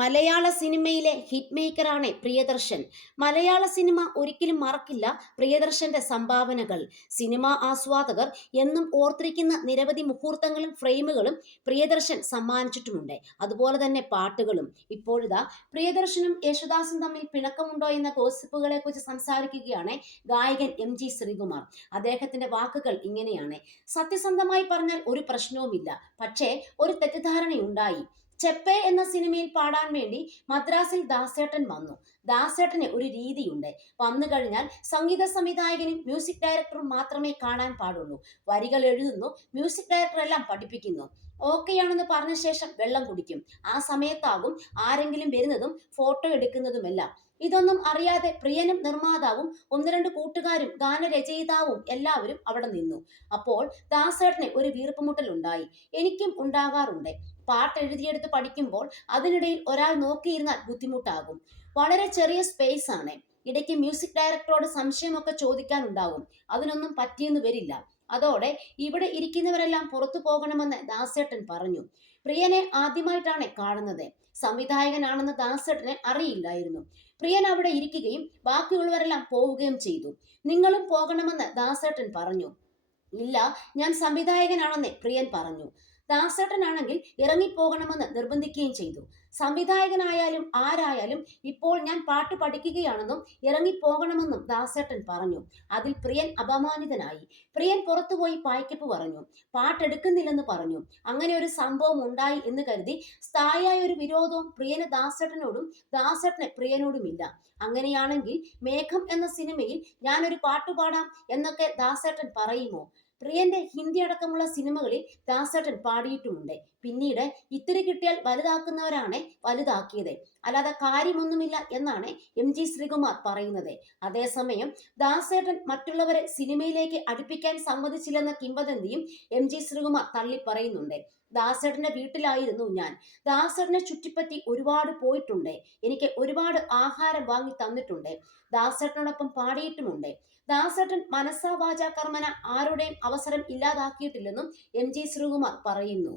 മലയാള സിനിമയിലെ ഹിറ്റ് മേക്കറാണ് പ്രിയദർശൻ. മലയാള സിനിമ ഒരിക്കലും മറക്കില്ല പ്രിയദർശന്റെ സംഭാവനകൾ. സിനിമാ ആസ്വാദകർ എന്നും ഓർത്തിരിക്കുന്ന നിരവധി മുഹൂർത്തങ്ങളും ഫ്രെയിമുകളും പ്രിയദർശൻ സമ്മാനിച്ചിട്ടുമുണ്ട്. അതുപോലെ തന്നെ പാട്ടുകളും. ഇപ്പോഴിതാ പ്രിയദർശനും യേശുദാസും തമ്മിൽ പിണക്കമുണ്ടോ എന്ന ഗോസിപ്പുകളെ കുറിച്ച് സംസാരിക്കുകയാണ് ഗായകൻ MG ശ്രീകുമാർ. അദ്ദേഹത്തിന്റെ വാക്കുകൾ ഇങ്ങനെയാണ്: സത്യസന്ധമായി പറഞ്ഞാൽ ഒരു പ്രശ്നവുമില്ല, പക്ഷേ ഒരു തെറ്റിദ്ധാരണയുണ്ടായി. ചെപ്പെ എന്ന സിനിമയിൽ പാടാൻ വേണ്ടി മദ്രാസിൽ ദാസേട്ടൻ വന്നു. ദാസേട്ടന് ഒരു രീതിയുണ്ട്. വന്നു കഴിഞ്ഞാൽ സംഗീത സംവിധായകനും മ്യൂസിക് ഡയറക്ടറും മാത്രമേ കാണാൻ പാടുള്ളൂ. വരികൾ എഴുതുന്നു, മ്യൂസിക് ഡയറക്ടർ എല്ലാം പഠിപ്പിക്കുന്നു. ഓക്കെയാണെന്ന് പറഞ്ഞ ശേഷം വെള്ളം കുടിക്കും. ആ സമയത്താകും ആരെങ്കിലും വരുന്നതും ഫോട്ടോ എടുക്കുന്നതുമെല്ലാം. ഇതൊന്നും അറിയാതെ പ്രിയനും നിർമ്മാതാവും ഒന്ന് രണ്ട് കൂട്ടുകാരും ഗാനരചയിതാവും എല്ലാവരും അവിടെ നിന്നു. അപ്പോൾ ദാസേട്ടന് ഒരു വീർപ്പുമുട്ടൽ ഉണ്ടായി. എനിക്കും ഉണ്ടാകാറുണ്ട്. പാട്ട് എഴുതിയെടുത്ത് പഠിക്കുമ്പോൾ അതിനിടയിൽ ഒരാൾ നോക്കിയിരുന്നാൽ ബുദ്ധിമുട്ടാകും. വളരെ ചെറിയ സ്പേസ് ആണ്. ഇടയ്ക്ക് മ്യൂസിക് ഡയറക്ടറോട് സംശയമൊക്കെ ചോദിക്കാനുണ്ടാകും. അതിനൊന്നും പറ്റിയെന്ന് വരില്ല. അതോടെ ഇവിടെ ഇരിക്കുന്നവരെല്ലാം പുറത്തു പോകണമെന്ന് ദാസേട്ടൻ പറഞ്ഞു. പ്രിയനെ ആദ്യമായിട്ടാണ് കാണുന്നത്. സംവിധായകനാണെന്ന് ദാസേട്ടനെ അറിയില്ലായിരുന്നു. പ്രിയൻ അവിടെ ഇരിക്കുകയും ബാക്കിയുള്ളവരെല്ലാം പോവുകയും ചെയ്തു. നിങ്ങളും പോകണമെന്ന് ദാസേട്ടൻ പറഞ്ഞു. ഇല്ല, ഞാൻ സംവിധായകനാണെന്ന് പ്രിയൻ പറഞ്ഞു. ദാസേട്ടനാണെങ്കിൽ ഇറങ്ങിപ്പോകണമെന്ന് നിർബന്ധിക്കുകയും ചെയ്തു. സംവിധായകനായാലും ആരായാലും ഇപ്പോൾ ഞാൻ പാട്ട് പഠിക്കുകയാണെന്നും ഇറങ്ങിപ്പോകണമെന്നും ദാസേട്ടൻ പറഞ്ഞു. അതിൽ പ്രിയൻ അപമാനിതനായി. പ്രിയൻ പുറത്തുപോയി പായ്ക്കപ്പ് പറഞ്ഞു. പാട്ടെടുക്കുന്നില്ലെന്ന് പറഞ്ഞു. അങ്ങനെ ഒരു സംഭവം ഉണ്ടായി എന്ന് കരുതി സ്ഥായിയായ ഒരു വിരോധവും പ്രിയന് ദാസേട്ടനോടും ദാസേട്ടന് പ്രിയനോടുമില്ല. അങ്ങനെയാണെങ്കിൽ മേഘം എന്ന സിനിമയിൽ ഞാനൊരു പാട്ട് പാടാം എന്നൊക്കെ ദാസേട്ടൻ പറയുമോ? പ്രിയന്റെ ഹിന്ദി അടക്കമുള്ള സിനിമകളിൽ ദാസേട്ടൻ പാടിയിട്ടുമുണ്ട്. പിന്നീട് ഇത്തിരി കിട്ടിയാൽ വലുതാക്കുന്നവരാണ് വലുതാക്കിയത്, അല്ലാതെ കാര്യമൊന്നുമില്ല എന്നാണ് MG ശ്രീകുമാർ പറയുന്നത്. അതേസമയം ദാസേട്ടൻ മറ്റുള്ളവരെ സിനിമയിലേക്ക് അടുപ്പിക്കാൻ സമ്മതിച്ചില്ലെന്ന കിംവദന്തിയും MG ശ്രീകുമാർ തള്ളി പറയുന്നുണ്ട്. ദാസേട്ടന്റെ വീട്ടിലായിരുന്നു ഞാൻ. ദാസേട്ടനെ ചുറ്റിപ്പറ്റി ഒരുപാട് പോയിട്ടുണ്ട്. എനിക്ക് ഒരുപാട് ആഹാരം വാങ്ങി തന്നിട്ടുണ്ട്. ദാസേട്ടനോടൊപ്പം പാടിയിട്ടുമുണ്ട്. ദാസേട്ടൻ മനസ്സാ വാചാ കർമ്മന ആരുടെയും അവസരം ഇല്ലാതാക്കിയിട്ടില്ലെന്നും MG ശ്രീകുമാർ പറയുന്നു.